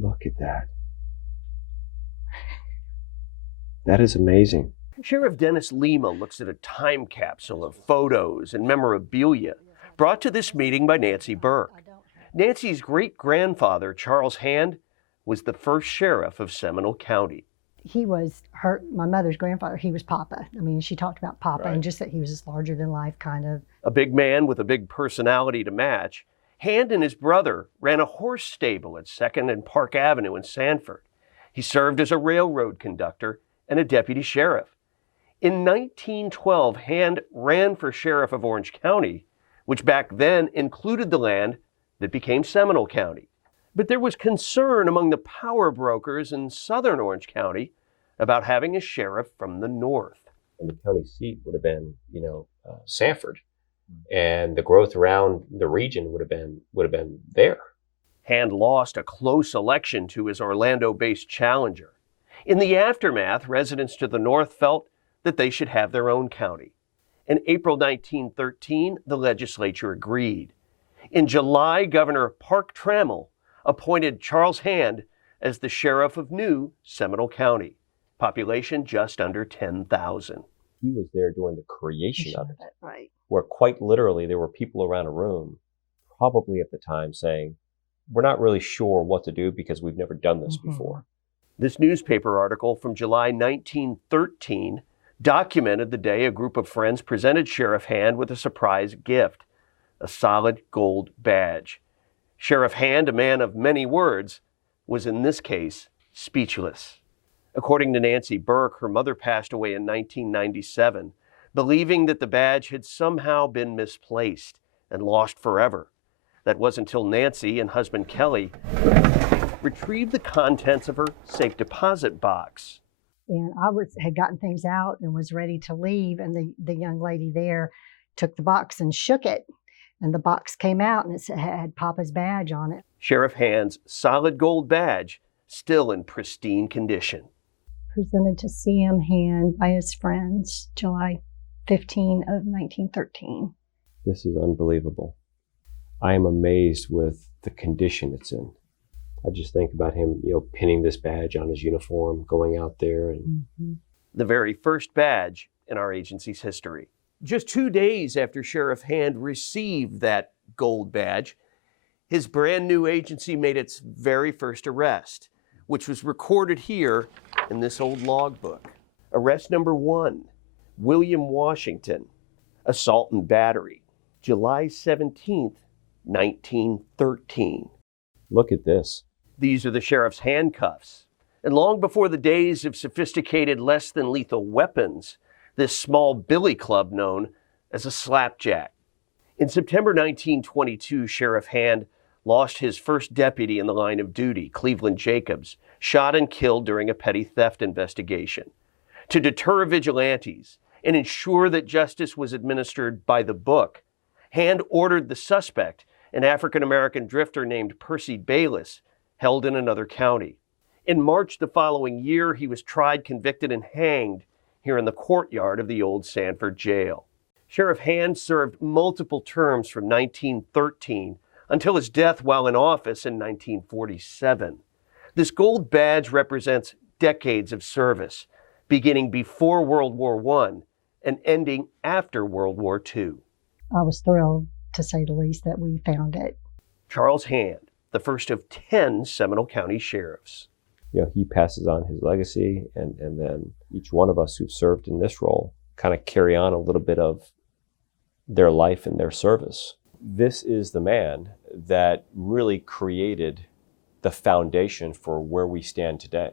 Look at that. That is amazing. Sheriff Dennis Lemma looks at a time capsule of photos and memorabilia brought to this meeting by Nancy Burke. Nancy's great-grandfather, Charles Hand, was the first sheriff of Seminole County. He was my mother's grandfather. He was Papa. I mean, she talked about Papa, right, and just that he was this larger than life kind of. A big man with a big personality to match, Hand and his brother ran a horse stable at 2nd and Park Avenue in Sanford. He served as a railroad conductor and a deputy sheriff. In 1912, Hand ran for sheriff of Orange County, which back then included the land that became Seminole County. But there was concern among the power brokers in southern Orange County about having a sheriff from the north. And the county seat would have been, Sanford, and the growth around the region would have been there. Hand lost a close election to his Orlando-based challenger. In the aftermath, residents to the north felt that they should have their own county. In April 1913, the legislature agreed. In July, Governor Park Trammell appointed Charles Hand as the sheriff of new Seminole County, population just under 10,000. He was there during the creation of it, right? Where quite literally there were people around a room, probably at the time, saying, we're not really sure what to do because we've never done this before. This newspaper article from July 1913 documented the day a group of friends presented Sheriff Hand with a surprise gift, a solid gold badge. Sheriff Hand, a man of many words, was in this case speechless. According to Nancy Burke, her mother passed away in 1997, believing that the badge had somehow been misplaced and lost forever. That was until Nancy and husband Kelly retrieved the contents of her safe deposit box. And I had gotten things out and was ready to leave, and the young lady there took the box and shook it. And the box came out and it had Papa's badge on it. Sheriff Hand's solid gold badge, still in pristine condition. Presented to CM Hand by his friends, July 15 of 1913. This is unbelievable. I am amazed with the condition it's in. I just think about him, pinning this badge on his uniform, going out there. And the very first badge in our agency's history. Just 2 days after Sheriff Hand received that gold badge, his brand new agency made its very first arrest, which was recorded here in this old logbook. Arrest number 1, William Washington, assault and battery, July 17th, 1913. Look at this. These are the sheriff's handcuffs. And long before the days of sophisticated, less than lethal weapons, this small billy club known as a slapjack. In September 1922, Sheriff Hand lost his first deputy in the line of duty, Cleveland Jacobs, shot and killed during a petty theft investigation. To deter vigilantes and ensure that justice was administered by the book, Hand ordered the suspect, an African-American drifter named Percy Bayless, held in another county. In March the following year, he was tried, convicted, and hanged here in the courtyard of the old Sanford jail. Sheriff Hand served multiple terms from 1913 until his death while in office in 1947. This gold badge represents decades of service, beginning before World War I and ending after World War II. I was thrilled, to say the least, that we found it. Charles Hand, the first of 10 Seminole County sheriffs. He passes on his legacy, and then each one of us who've served in this role kind of carry on a little bit of their life and their service. This is the man that really created the foundation for where we stand today.